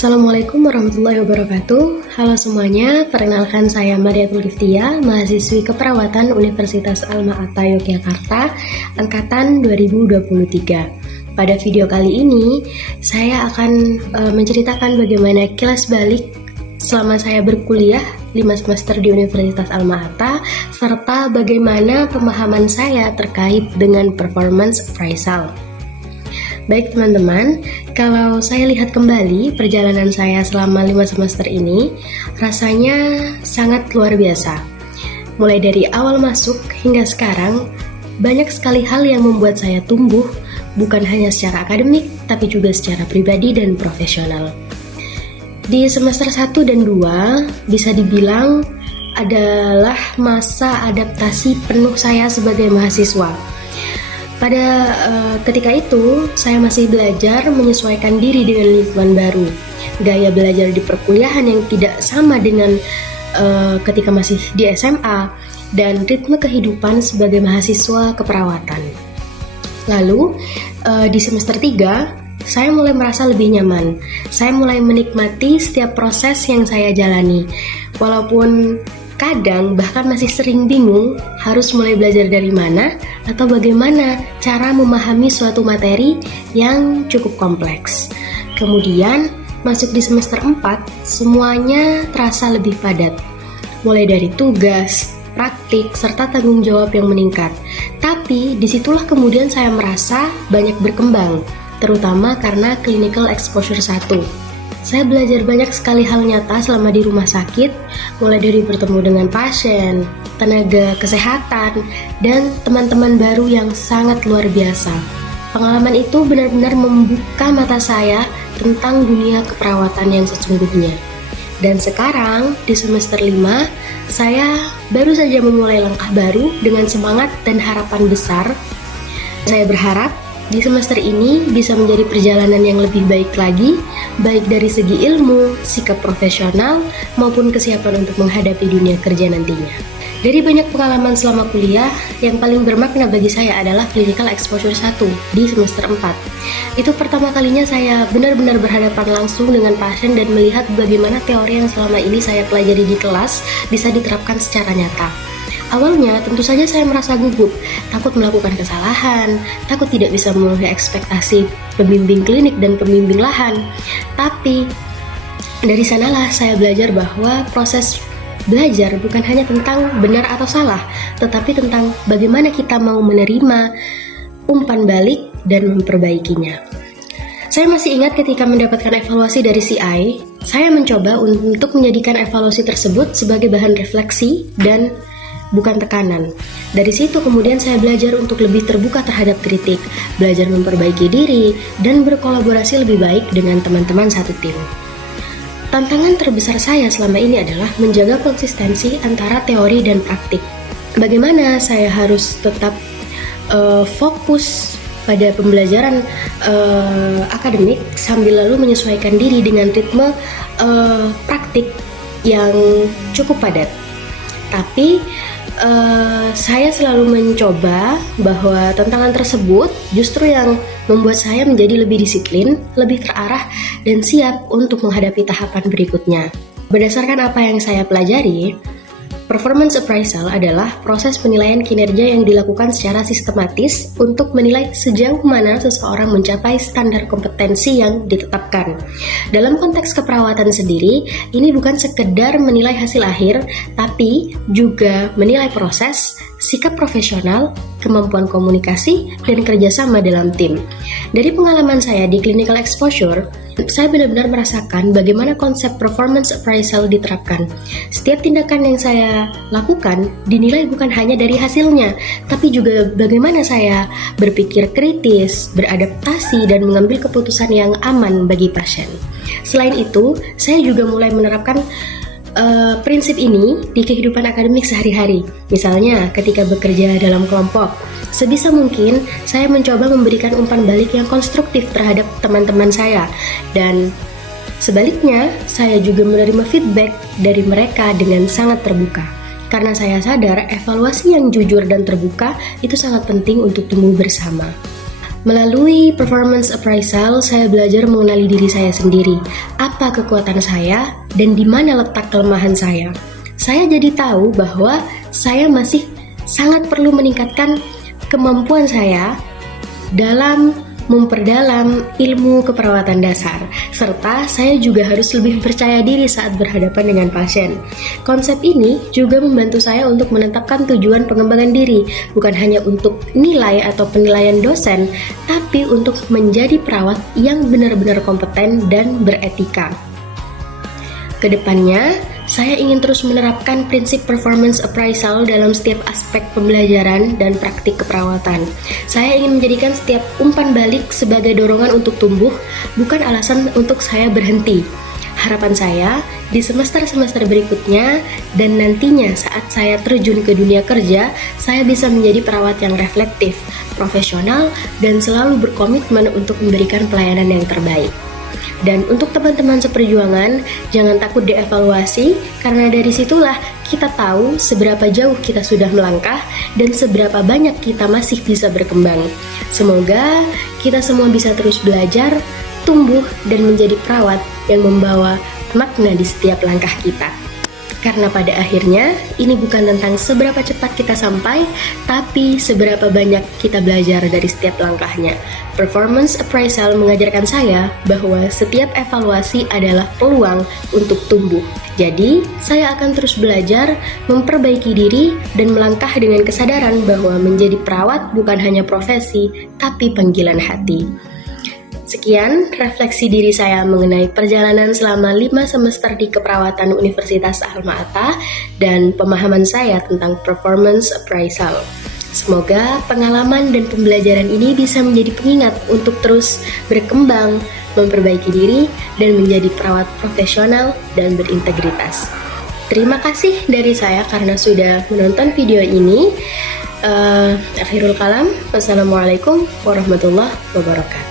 Assalamualaikum warahmatullahi wabarakatuh. Halo semuanya, perkenalkan saya Mariatul Riftia, mahasiswi keperawatan Universitas Alma-Ata Yogyakarta, angkatan 2023. Pada video kali ini, saya akan menceritakan bagaimana kilas balik selama saya berkuliah 5 semester di Universitas Alma-Ata, serta bagaimana pemahaman saya terkait dengan performance appraisal. Baik teman-teman, kalau saya lihat kembali perjalanan saya selama 5 semester ini, rasanya sangat luar biasa. Mulai dari awal masuk hingga sekarang, banyak sekali hal yang membuat saya tumbuh, bukan hanya secara akademik, tapi juga secara pribadi dan profesional. Di semester 1 dan 2, bisa dibilang adalah masa adaptasi penuh saya sebagai mahasiswa. Pada ketika itu, saya masih belajar menyesuaikan diri dengan lingkungan baru. Gaya belajar di perkuliahan yang tidak sama dengan ketika masih di SMA, dan ritme kehidupan sebagai mahasiswa keperawatan. Lalu, di semester 3, saya mulai merasa lebih nyaman. Saya mulai menikmati setiap proses yang saya jalani. Walaupun kadang bahkan masih sering bingung harus mulai belajar dari mana atau bagaimana cara memahami suatu materi yang cukup kompleks. Kemudian masuk di semester 4, semuanya terasa lebih padat. Mulai dari tugas, praktik, serta tanggung jawab yang meningkat. Tapi disitulah kemudian saya merasa banyak berkembang, terutama karena clinical exposure 1. Saya belajar banyak sekali hal nyata selama di rumah sakit, mulai dari bertemu dengan pasien, tenaga kesehatan, dan teman-teman baru yang sangat luar biasa. Pengalaman itu benar-benar membuka mata saya tentang dunia keperawatan yang sesungguhnya. Dan sekarang, di semester 5, saya baru saja memulai langkah baru dengan semangat dan harapan besar. Saya berharap di semester ini bisa menjadi perjalanan yang lebih baik lagi, baik dari segi ilmu, sikap profesional, maupun kesiapan untuk menghadapi dunia kerja nantinya. Dari banyak pengalaman selama kuliah, yang paling bermakna bagi saya adalah clinical exposure 1 di semester 4. Itu pertama kalinya saya benar-benar berhadapan langsung dengan pasien dan melihat bagaimana teori yang selama ini saya pelajari di kelas bisa diterapkan secara nyata. Awalnya tentu saja saya merasa gugup, takut melakukan kesalahan, takut tidak bisa memenuhi ekspektasi pembimbing klinik dan pembimbing lahan. Tapi dari sanalah saya belajar bahwa proses belajar bukan hanya tentang benar atau salah, tetapi tentang bagaimana kita mau menerima umpan balik dan memperbaikinya. Saya masih ingat ketika mendapatkan evaluasi dari CI, saya mencoba untuk menjadikan evaluasi tersebut sebagai bahan refleksi dan bukan tekanan. Dari situ kemudian saya belajar untuk lebih terbuka terhadap kritik, belajar memperbaiki diri, dan berkolaborasi lebih baik dengan teman-teman satu tim. Tantangan terbesar saya selama ini adalah menjaga konsistensi antara teori dan praktik. Bagaimana saya harus tetap fokus pada pembelajaran akademik sambil lalu menyesuaikan diri dengan ritme praktik yang cukup padat. Tapi saya selalu mencoba bahwa tantangan tersebut justru yang membuat saya menjadi lebih disiplin, lebih terarah, dan siap untuk menghadapi tahapan berikutnya. Berdasarkan apa yang saya pelajari, performance appraisal adalah proses penilaian kinerja yang dilakukan secara sistematis untuk menilai sejauh mana seseorang mencapai standar kompetensi yang ditetapkan. Dalam konteks keperawatan sendiri, ini bukan sekedar menilai hasil akhir, tapi juga menilai proses, sikap profesional, kemampuan komunikasi, dan kerjasama dalam tim. Dari pengalaman saya di clinical exposure, saya benar-benar merasakan bagaimana konsep performance appraisal diterapkan. Setiap tindakan yang saya lakukan dinilai bukan hanya dari hasilnya, tapi juga bagaimana saya berpikir kritis, beradaptasi, dan mengambil keputusan yang aman bagi pasien. Selain itu, saya juga mulai menerapkan prinsip ini di kehidupan akademik sehari-hari. Misalnya, ketika bekerja dalam kelompok, sebisa mungkin saya mencoba memberikan umpan balik yang konstruktif terhadap teman-teman saya. Dan sebaliknya, saya juga menerima feedback dari mereka dengan sangat terbuka. Karena saya sadar evaluasi yang jujur dan terbuka itu sangat penting untuk tumbuh bersama. Melalui performance appraisal, saya belajar mengenali diri saya sendiri, apa kekuatan saya, dan di mana letak kelemahan saya. Saya jadi tahu bahwa saya masih sangat perlu meningkatkan kemampuan saya dalam memperdalam ilmu keperawatan dasar, serta saya juga harus lebih percaya diri saat berhadapan dengan pasien. Konsep ini juga membantu saya untuk menetapkan tujuan pengembangan diri, bukan hanya untuk nilai atau penilaian dosen, tapi untuk menjadi perawat yang benar-benar kompeten dan beretika. Kedepannya, saya ingin terus menerapkan prinsip performance appraisal dalam setiap aspek pembelajaran dan praktik keperawatan. Saya ingin menjadikan setiap umpan balik sebagai dorongan untuk tumbuh, bukan alasan untuk saya berhenti. Harapan saya di semester-semester berikutnya dan nantinya saat saya terjun ke dunia kerja, saya bisa menjadi perawat yang reflektif, profesional, dan selalu berkomitmen untuk memberikan pelayanan yang terbaik. Dan untuk teman-teman seperjuangan, jangan takut dievaluasi, karena dari situlah kita tahu seberapa jauh kita sudah melangkah dan seberapa banyak kita masih bisa berkembang. Semoga kita semua bisa terus belajar, tumbuh, dan menjadi perawat yang membawa makna di setiap langkah kita. Karena pada akhirnya, ini bukan tentang seberapa cepat kita sampai, tapi seberapa banyak kita belajar dari setiap langkahnya. Performance appraisal mengajarkan saya bahwa setiap evaluasi adalah peluang untuk tumbuh. Jadi, saya akan terus belajar, memperbaiki diri, dan melangkah dengan kesadaran bahwa menjadi perawat bukan hanya profesi, tapi panggilan hati. Sekian refleksi diri saya mengenai perjalanan selama 5 semester di keperawatan Universitas Alma-Ata dan pemahaman saya tentang performance appraisal. Semoga pengalaman dan pembelajaran ini bisa menjadi pengingat untuk terus berkembang, memperbaiki diri, dan menjadi perawat profesional dan berintegritas. Terima kasih dari saya karena sudah menonton video ini. Akhirul kalam, wassalamualaikum warahmatullahi wabarakatuh.